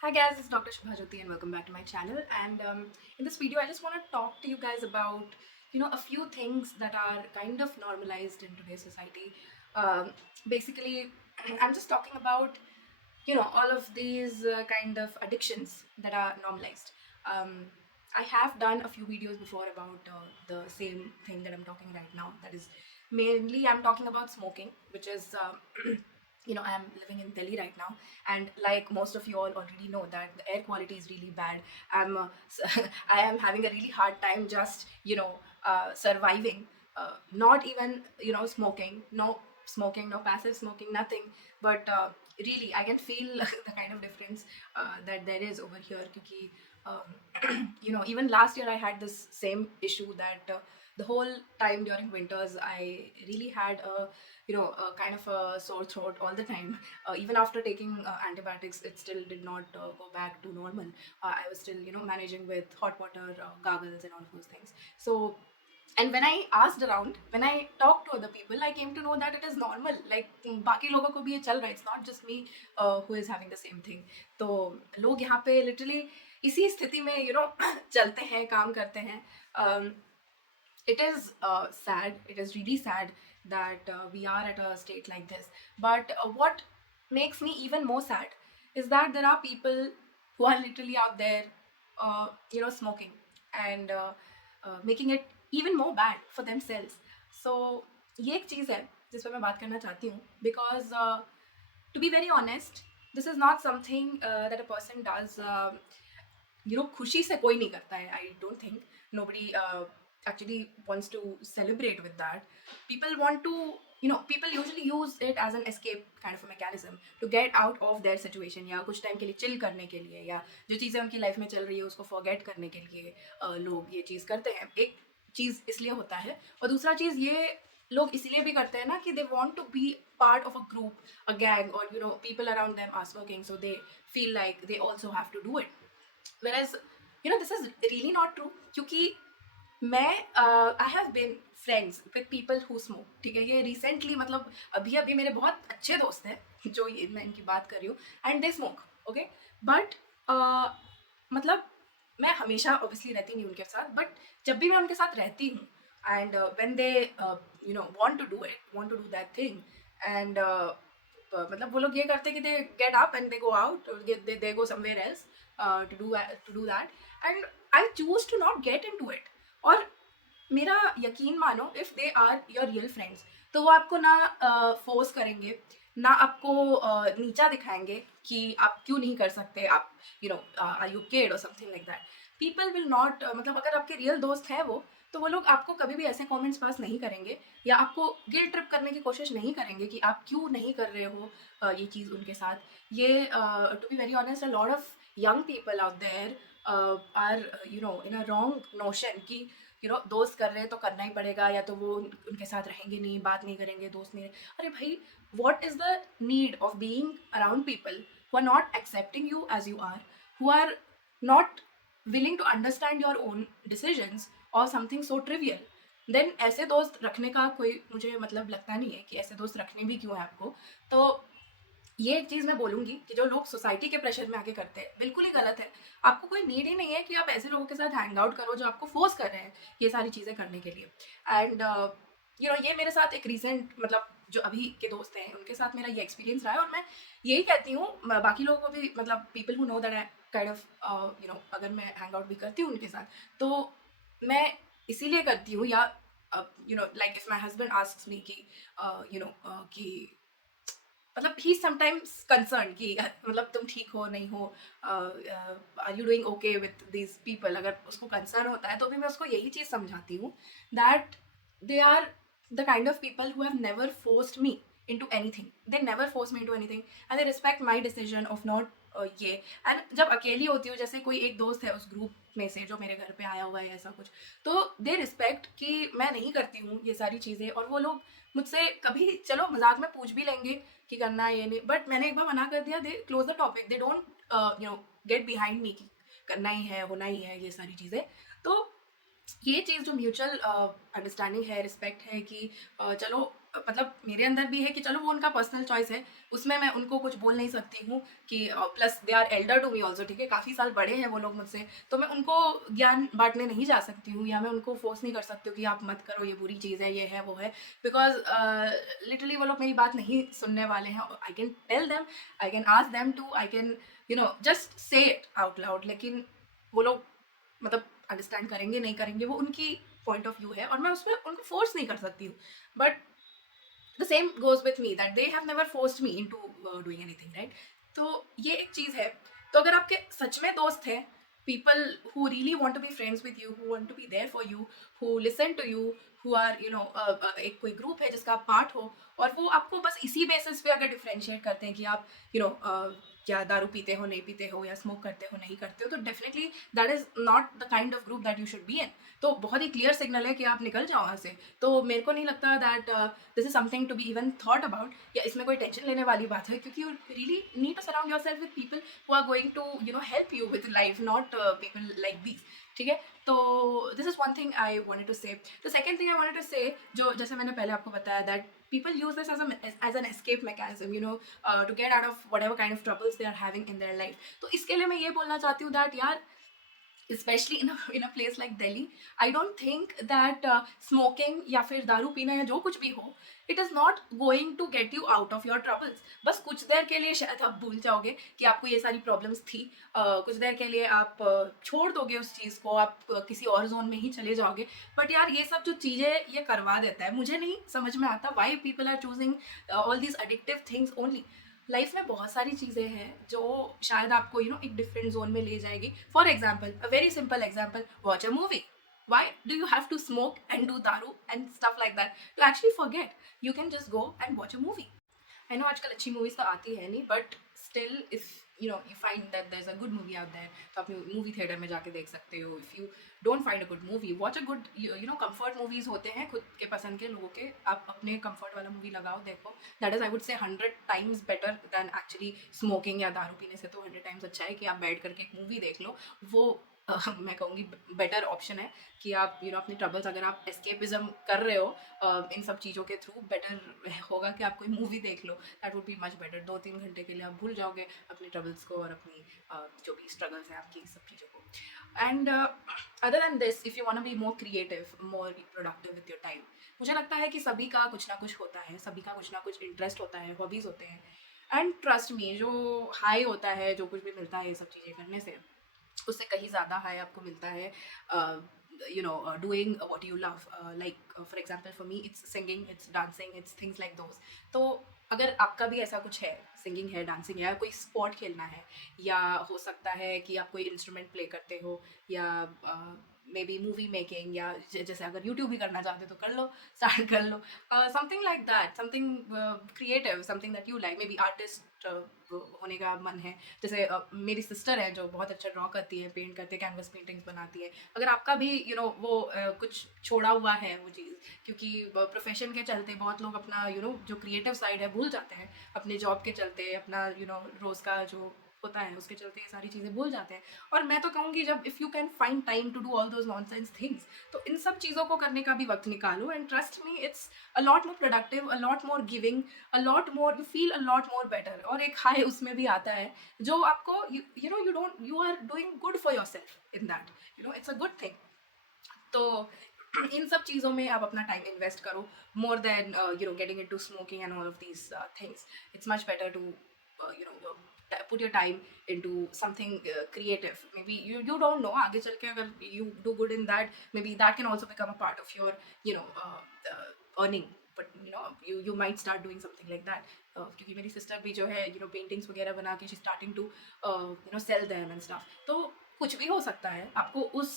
Hi guys, it's Dr. Shubha Jyoti and welcome back to my channel. And in this video, I just want to talk to you guys about, a few things that are kind of normalized in today's society. Basically, I'm just talking about, all of these kind of addictions that are normalized. Um, I have done a few videos before about the same thing that I'm talking right now. That is mainly I'm talking about smoking, which is I'm living in Delhi right now, and like most of you all already know that the air quality is really bad. I am having a really hard time just surviving. Not even smoking, no passive smoking, nothing. But really, I can feel the kind of difference that there is over here. Because even last year I had this same issue that. The whole time during winters, I really had a kind of a sore throat all the time. Even after taking antibiotics, it still did not go back to normal. I was still managing with hot water gargles and all of those things. So, and when I asked around, when I talked to other people, I came to know that it is normal. Like बाकी लोगों को भी ये चल रहा है. It's not just me who is having the same thing. तो लोग यहाँ पे literally इसी स्थिति में चलते हैं, काम करते हैं. It is sad. It is really sad that we are at a state like this. But what makes me even more sad is that there are people who are literally out there, smoking and making it even more bad for themselves. So ये एक चीज़ है जिस पर मैं बात करना चाहती हूँ because to be very honest, this is not something that a person does. खुशी से कोई नहीं करता है. I don't think nobody actually wants to celebrate with that. People want to, people usually use it as an escape kind of a mechanism to get out of their situation, या कुछ time के लिए chill करने के लिए, या जो चीज़ें उनकी लाइफ में चल रही है उसको फॉरगेट करने के लिए लोग ये चीज़ करते हैं. एक चीज़ इसलिए होता है, और दूसरा चीज़ ये लोग इसलिए भी करते हैं ना कि they want to be part of a group, a gang, और people around them are smoking, so they feel like they also have to do it. Whereas this is really not true. क्योंकि मैं I have been friends with people who smoke. ठीक है, ये recently मतलब अभी अभी मेरे बहुत अच्छे दोस्त हैं जो ये मैं इनकी बात कर रही हूँ, and they smoke. Okay, but मतलब मैं हमेशा ऑब्वियसली रहती नहीं उनके साथ, बट जब भी मैं उनके साथ रहती हूँ and when they want to do that thing, and मतलब वो लोग ये करते कि they get up and they go out, they go somewhere else to do that, and I choose to not get into it. और मेरा यकीन मानो, if they are your real friends, तो वो आपको ना फोर्स करेंगे, ना आपको नीचा दिखाएंगे कि आप क्यों नहीं कर सकते, आप आर यू किड और something like that. People will not, मतलब अगर आपके रियल दोस्त हैं वो, तो वो लोग आपको कभी भी ऐसे कमेंट्स पास नहीं करेंगे, या आपको गिल्ट ट्रिप करने की कोशिश नहीं करेंगे कि आप क्यों नहीं कर रहे हो ये चीज़ उनके साथ. ये to be very honest, a lot of young people out there are in a wrong notion कि दोस्त कर रहे हैं तो करना ही पड़ेगा, या तो वो उनके साथ रहेंगे नहीं, बात नहीं करेंगे, दोस्त नहीं. अरे भाई, what is the need of being around people who are not accepting you as you are, who are not willing to understand your own decisions or something so trivial? Then ऐसे दोस्त रखने का कोई मुझे मतलब लगता नहीं है कि ऐसे दोस्त रखने भी क्यों है आपको. तो ये एक चीज़ मैं बोलूँगी कि जो लोग सोसाइटी के प्रेशर में आके करते हैं, बिल्कुल ही गलत है. आपको कोई नीड ही नहीं है कि आप ऐसे लोगों के साथ हैंग आउट करो जो आपको फोर्स कर रहे हैं ये सारी चीज़ें करने के लिए. एंड ये मेरे साथ एक रिसेंट, मतलब जो अभी के दोस्त हैं उनके साथ मेरा ये एक्सपीरियंस रहा है, और मैं यही कहती हूँ बाकी लोगों को भी, मतलब people who know that I kind of अगर मैं हैंग आउट भी करती हूँ उनके साथ, तो मैं इसीलिए करती हूँ, या like if my husband asks मी कि कि मतलब ही समटाइम्स कंसर्न कि मतलब तुम ठीक हो नहीं हो, are you doing okay with this people. अगर उसको कंसर्न होता है तो भी मैं उसको यही चीज़ समझाती हूँ that they are the kind of people who have never forced me into anything. They never force me into anything, and they respect my decision of not ये. एंड जब अकेली होती हूँ, जैसे कोई एक दोस्त है उस ग्रुप में से जो मेरे घर पे आया हुआ है ऐसा कुछ, तो दे रिस्पेक्ट कि मैं नहीं करती हूँ ये सारी चीज़ें, और वो लोग मुझसे कभी चलो मजाक में पूछ भी लेंगे कि करना है ये नहीं, बट मैंने एक बार मना कर दिया, they close the topic, they don't get behind me कि करना ही है, होना ही है, ये सारी चीज़ें. तो ये चीज़ जो म्यूचुअल अंडरस्टैंडिंग है, रिस्पेक्ट है कि चलो मतलब मेरे अंदर भी है कि चलो वो उनका पर्सनल चॉइस है, उसमें मैं उनको कुछ बोल नहीं सकती हूँ कि plus they are elder to me also, ठीक है, काफ़ी साल बड़े हैं वो लोग मुझसे, तो मैं उनको ज्ञान बांटने नहीं जा सकती हूँ या मैं उनको फोर्स नहीं कर सकती हूँ कि आप मत करो, ये बुरी चीज़ है, ये है, वो है, बिकॉज लिटरली वो लोग मेरी बात नहीं सुनने वाले हैं। I can tell them, I can ask them to, I can just say it out loud, लेकिन वो लोग मतलब अंडरस्टैंड करेंगे नहीं करेंगे वो उनकी पॉइंट ऑफ व्यू है और मैं उसमें उनको फोर्स नहीं कर सकती हूँ। But the same goes with me that they have never forced me into doing anything, right? तो ये एक चीज़ है। तो अगर आपके सच में दोस्त हैं, people who really want to be friends with you, who want to be there for you, who listen to you, who are एक कोई ग्रुप है जिसका आप पार्ट हो, और वो आपको बस इसी बेसिस पे अगर डिफरेंशिएट करते हैं कि आप क्या दारू पीते हो नहीं पीते हो या स्मोक करते हो नहीं करते हो, तो definitely that is not the kind of group that you should be in. तो बहुत ही क्लियर सिग्नल है कि आप निकल जाओ वहाँ से। तो मेरे को नहीं लगता that this is something to be even thought about, या इसमें कोई टेंशन लेने वाली बात है, क्योंकि you really need to surround yourself with people who are going to help you with life, not people like these, ठीक है? तो this is one thing I wanted to say. The second thing I wanted to say, जो जैसे मैंने पहले आपको बताया that people use this as an escape mechanism, to get out of whatever kind of troubles they are having in their life. तो इसके लिए मैं ये बोलना चाहती हूँ that यार, especially in a place like Delhi, I don't think that smoking या फिर दारू पीना या जो कुछ भी हो, it is not going to get you out of your troubles. बस कुछ देर के लिए शायद आप भूल जाओगे कि आपको ये सारी प्रॉब्लम्स थी, कुछ देर के लिए आप छोड़ दोगे उस चीज़ को, आप किसी और जोन में ही चले जाओगे। बट यार ये सब जो चीज़ें ये करवा देता है, मुझे नहीं समझ में आता why people are choosing all these addictive things only. Life में बहुत सारी चीज़ें हैं जो शायद आपको एक डिफरेंट जोन में ले जाएगी। For example, a very simple example, watch a movie. Why do you have to smoke and do daru and stuff like that to actually forget? You can just go and watch a movie. I know आजकल अच्छी movies तो आती है नहीं, but still if you find that there's a good movie out there, तो आप movie theatre में जाके देख सकते हो। If you don't find a good movie, watch a good comfort movies होते हैं खुद के पसंद के लोगों के, आप अपने कंफर्ट वाला मूवी लगाओ देखो। That is I would say 100 times better than actually smoking या दारू पीने से। तो 100 टाइम्स अच्छा है कि आप बैठ करके एक मूवी देख लो। वो मैं कहूँगी बेटर ऑप्शन है कि आप अपनी ट्रबल्स, अगर आप एस्केपिज्म कर रहे हो इन सब चीज़ों के थ्रू, बेटर होगा कि आप कोई मूवी देख लो। That would be much better. 2-3 घंटे के लिए आप भूल जाओगे अपनी ट्रबल्स को और अपनी जो भी स्ट्रगल्स हैं आपकी, सब चीज़ों को। And other than this, if you want to be more creative, more productive with your time, मुझे लगता है कि सभी का कुछ ना कुछ होता है, सभी का कुछ ना कुछ इंटरेस्ट होता है, हॉबीज़ होते हैं। एंड ट्रस्ट मी, जो हाई होता है, जो कुछ भी मिलता है ये सब चीज़ें करने से, उससे कहीं ज़्यादा हाई आपको मिलता है doing what you love. For example, for me it's singing, it's dancing, it's things like those. तो अगर आपका भी ऐसा कुछ है, सिंगिंग है, डांसिंग है, या कोई स्पोर्ट खेलना है, या हो सकता है कि आप कोई इंस्ट्रूमेंट प्ले करते हो, या मे बी मूवी मेकिंग, या जैसे अगर यूट्यूब भी करना चाहते हो तो कर लो, स्टार्ट कर लो, something like that, something creative, something that you like, maybe artist होने का मन है। जैसे मेरी सिस्टर है जो बहुत अच्छा ड्रॉ करती है, पेंट करती है, कैनवस पेंटिंग्स बनाती है। अगर आपका भी वो कुछ छोड़ा हुआ है वो चीज़, क्योंकि प्रोफेशन के चलते बहुत लोग अपना जो क्रिएटिव साइड है भूल जाते हैं, अपने जॉब के चलते, अपना रोज़ का जो होता है उसके चलते ये सारी चीज़ें भूल जाते हैं। और मैं तो कहूँगी, जब if you can find time to do all those nonsense things, तो इन सब चीज़ों को करने का भी वक्त निकालो। And trust me, it's a lot more productive, a lot more giving, a lot more, you feel a lot more better. और एक हाई उसमें भी आता है जो आपको you are doing good for yourself in that, it's a good thing. तो इन सब चीज़ों में आप अपना टाइम इन्वेस्ट करो, more than getting into smoking and all of these things. It's much better to put your time into something creative. Maybe you don't know, आगे चल के अगर you do good in that, maybe that can also become a part of your earning. But you might start doing something like that. क्योंकि मेरी sister भी जो है paintings वगैरह बना के she's starting to sell them and stuff. तो कुछ भी हो सकता है, आपको उस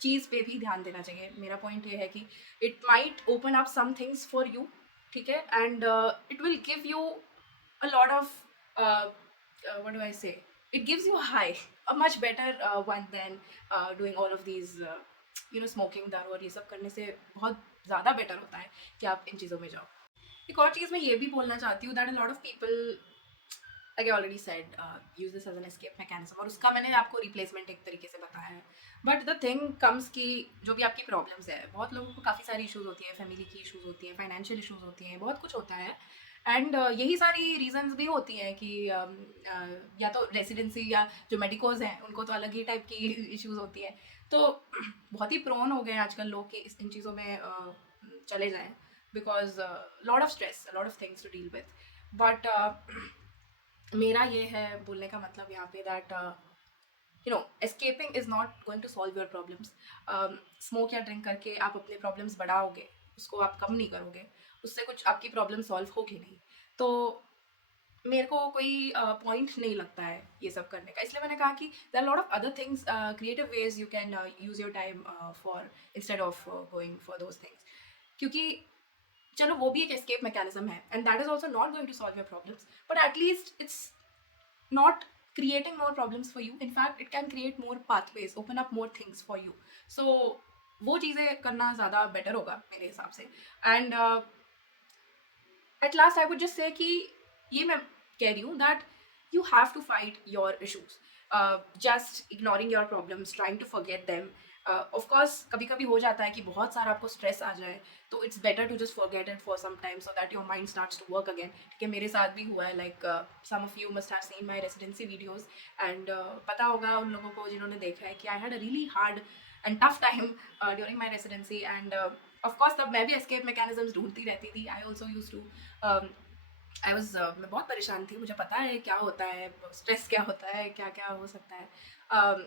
चीज़ पे भी ध्यान देना चाहिए। मेरा पॉइंट ये है कि it might open up some things for you, ठीक है, and it will give you a lot of what do I say? It gives you a high, a much better one than doing all of these, smoking, दारू और ये सब करने से बहुत ज़्यादा बेटर होता है कि आप इन चीज़ों में जाओ। एक और चीज़ मैं ये भी बोलना चाहती हूँ, that a lot of people like I already said, use this as an escape mechanism, और उसका मैंने आपको रिप्लेसमेंट एक तरीके से बताया है. बट द थिंग कम्स कि जो भी आपकी प्रॉब्लम्स है, बहुत लोगों को काफ़ी सारी इशूज़ होती है, फैमिली की इशूज़ होती हैं, फाइनेंशियल इशूज़ होती हैं, बहुत कुछ होता है. एंड यही सारी रीजंस भी होती हैं कि या तो रेसिडेंसी या जो मेडिकोज हैं उनको तो अलग ही टाइप की इश्यूज होती है. तो बहुत ही प्रोन हो गए हैं आजकल लोग कि इन चीज़ों में चले जाएं, because lot of stress, lot of things to deal with. But मेरा ये है बोलने का मतलब यहाँ पे that escaping is not going to solve your problems. Smoke या ड्रिंक करके आप अपने प्रॉब्लम्स बढ़ाओगे, उसको आप कम नहीं करोगे, उससे कुछ आपकी प्रॉब्लम सॉल्व होगी नहीं. तो मेरे को कोई पॉइंट नहीं लगता है ये सब करने का. इसलिए मैंने कहा कि there are lot of other things, creative ways you can use your time for, instead of going for those things. क्योंकि चलो वो भी एक एस्केप मैकेनिज्म है, and that is also not going to solve your problems, but at least it's not creating more problems for you. In fact, it can create more pathways, open up more things for you. So वो चीज़ें करना ज़्यादा better होगा मेरे हिसाब से. And at last I would just say कि ये मैं कह रही हूँ that you have to fight your issues. Just ignoring your problems, trying to forget them. Of course कभी कभी हो जाता है कि बहुत सारा आपको स्ट्रेस आ जाए, तो it's better to just forget it for some time so that your mind starts to work again. ठीक है, मेरे साथ भी हुआ है. Like some of you must have seen my residency videos, and पता होगा उन लोगों को जिन्होंने देखा है कि I had a really hard and tough time during my residency. And of course तब मैं भी एस्केप मैकेनिज्म्स ढूंढती रहती थी. आई ऑल्सो यूज टू, मैं बहुत परेशान थी. मुझे पता है क्या होता है स्ट्रेस, क्या होता है, क्या क्या हो सकता है,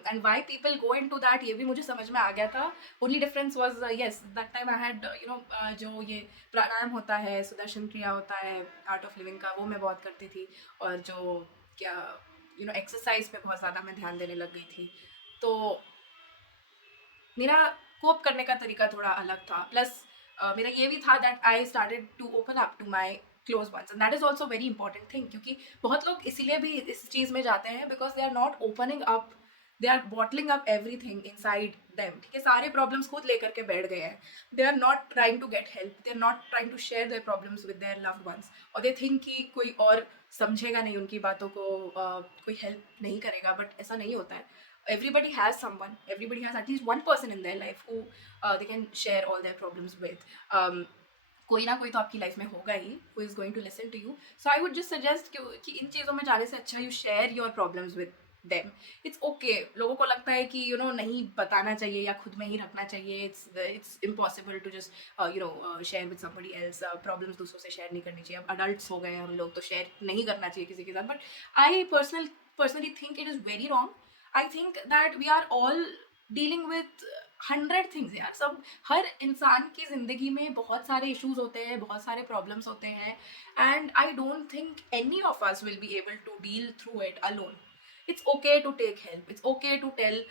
and why people go into that, ये भी मुझे समझ में आ गया था. Only difference was yes that time I had जो ये प्राणायाम होता है, सुदर्शन क्रिया होता है, आर्ट ऑफ लिविंग का, वो मैं बहुत करती थी. और जो क्या एक्सरसाइज पे बहुत ज़्यादा मैं ध्यान देने लग गई थी. तो मेरा कोप करने का तरीका थोड़ा अलग था. प्लस मेरा ये भी था that I started to open up to my close ones, and that is also very important thing. क्योंकि बहुत लोग इसीलिए भी इस चीज़ में जाते हैं because they are not opening up, they are bottling up everything inside them. ठीक है, सारे प्रॉब्लम्स खुद लेकर के बैठ गए हैं. They are not trying to get help, they are not trying to share their problems with their loved ones. और दे थिंक कि कोई और समझेगा नहीं उनकी बातों को, कोई हेल्प नहीं करेगा. बट ऐसा नहीं होता है. Everybody has someone, everybody has at least one person in their life who they can share all their problems with. कोई ना कोई तो आपकी लाइफ में होगा ही who is going to listen to you. So I would just suggest कि इन चीज़ों में जाने से अच्छा you share your problems with them. It's okay. लोगों को लगता है कि नहीं बताना चाहिए या खुद में ही रखना चाहिए. It's impossible to just share with somebody else. Problems दूसरों से share नहीं करनी चाहिए. अब adults हो गए हम लोग तो share नहीं करना चाहिए किसी के साथ. But I personally think it is very wrong. I think that we are all dealing with 100 things यार. सब हर इंसान की ज़िंदगी में बहुत सारे इश्यूज होते हैं, बहुत सारे प्रॉब्लम्स होते हैं, and I don't think any of us will be able to deal through it alone. It's okay to take help. It's okay to tell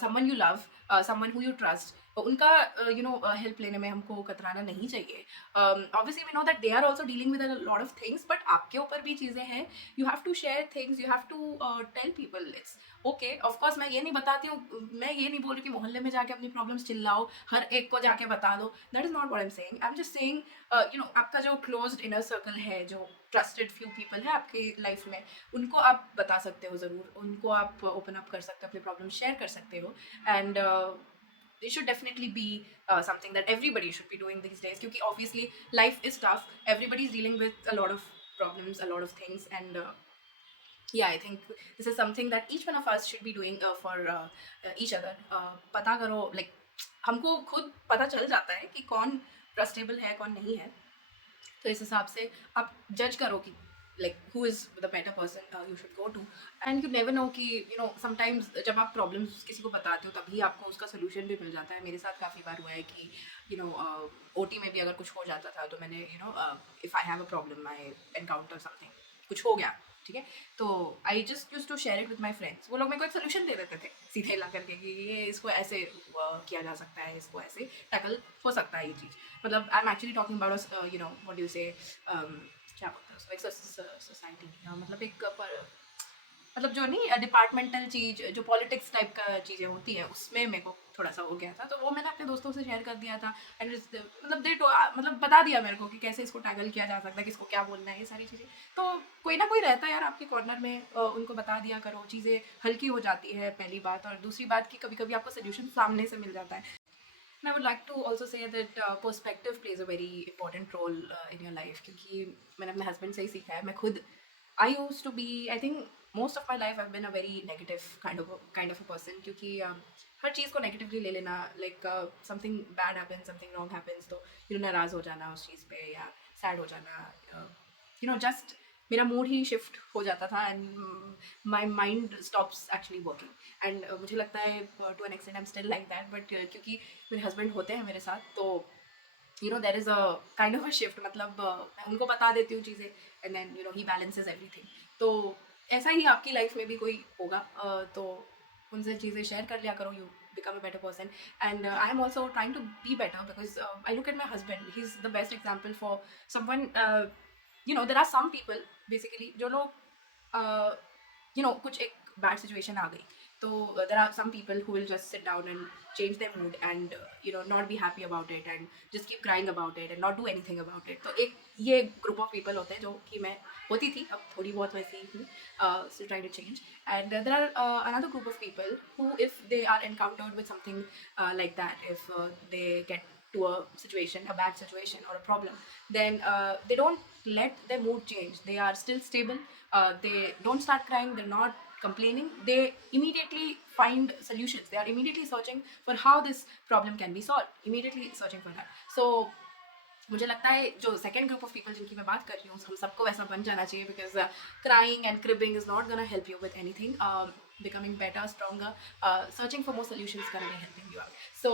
someone you love, someone who you trust. उनका help लेने में हमको कतराना नहीं चाहिए. Obviously we know that they are also dealing with a lot of things, but आपके ऊपर भी चीज़ें हैं. You have to share things. You have to tell people. It's okay. Of course मैं ये नहीं बताती हूँ, मैं ये नहीं बोल रही कि मोहल्ले में जाके अपनी प्रॉब्लम्स चिल्लाओ, हर एक को जाके बता दो. That is not what I'm saying. I'm just saying आपका जो closed inner circle है, जो ट्रस्टेड फ्यू पीपल है आपकी लाइफ में, उनको आप बता सकते हो ज़रूर. उनको आप ओपन अप कर सकते हो, अपने प्रॉब्लम शेयर कर सकते हो. And it should definitely be something that everybody should be doing these days, क्योंकि obviously life is tough. Everybody is dealing with a lot of problems, a lot of things, and yeah, I think this is something that each one of us should be doing for each other. पता करो, like हमको खुद पता चल जाता है कि कौन ट्रस्टेबल है, कौन नहीं है. तो इस हिसाब से आप जज करो कि like who is the better person you should go to. And you never know कि sometimes जब आप problems किसी को बताते हो तभी आपको उसका solution भी मिल जाता है. मेरे साथ काफ़ी बार हुआ है कि OT में भी अगर कुछ हो जाता था तो मैंने if I have a problem, I encounter something, कुछ हो गया, ठीक है, तो I just use to share it with my friends. वो लोग मेरे को एक सोल्यूशन दे देते थे सीधे ला करके कि ये इसको ऐसे किया जा सकता है, इसको ऐसे टैकल हो सकता है ये चीज़. मतलब I am actually talking about what do से क्या बोलते हैं उसको, एक सोसाइटी, मतलब एक मतलब जो नहीं डिपार्टमेंटल चीज, जो पॉलिटिक्स टाइप का चीजें होती है, उसमें मेरे को थोड़ा सा हो गया था, तो वो मैंने अपने दोस्तों से शेयर कर दिया था। एंड मतलब मतलब बता दिया मेरे को कि कैसे इसको टैकल किया जा सकता है, किसको क्या बोलना है, ये सारी चीज़ें। तो कोई ना कोई रहता है यार आपके कॉर्नर में, उनको बता दिया करो, चीज़ें हल्की हो जाती है, पहली बात। और दूसरी बात कि कभी कभी आपको सोल्यूशन सामने से मिल जाता है। And I would like to also say that perspective plays a very important role in your life, क्योंकि मैंने अपने हस्बैंड से ही सीखा है। मैं खुद I used to be, I think most of my life I've been a very negative kind of a person, क्योंकि हर चीज़ को नेगेटिवली ले लेना, like something bad happens, something wrong happens, तो नाराज़ हो जाना उस चीज़ पे, या सैड हो जाना, जस्ट मेरा मूड ही शिफ्ट हो जाता था, and my mind stops actually working. And मुझे लगता है to an extent I am still like that, but क्योंकि मेरे हस्बैंड होते हैं मेरे साथ, तो there is a kind of a shift, मतलब मैं उनको बता देती हूँ चीज़ें, and then he balances everything. तो ऐसा ही आपकी लाइफ में भी कोई होगा, तो उनसे चीज़ें शेयर कर लिया करो, you become a better person. And I am also trying to be better, because I look at my husband, he's the best example for someone. There are some people basically जो लोग कुछ एक bad situation आ गई, तो there are some people who will just sit down and change their mood, and not be happy about it, and just keep crying about it and not do anything about it. तो एक ये group of people होते हैं, जो कि मैं होती थी, अब थोड़ी बहुत वैसे ही हूँ, still trying to change. And there are another group of people who, if they are encountered with something like that, if they get to a situation, a bad situation or a problem, then they don't let their mood change. They are still stable. They don't start crying. They're not complaining. They immediately find solutions. They are immediately searching for how this problem can be solved. Immediately searching for that. So मुझे लगता है जो second group of people जिनकी मैं बात कर रही हूँ, हम सबको वैसा बन जाना चाहिए, because crying and cribbing is not gonna help you with anything. Becoming better, stronger, searching for more solutions is going to be helping you out. So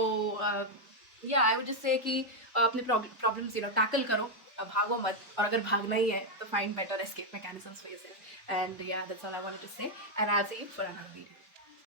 yeah, I would just say कि अपने problems tackle करो, भागो मत, और अगर भागना ही है तो find better escape mechanisms for yourself. And yeah, that's all I wanted to say, and I'll see you for another video.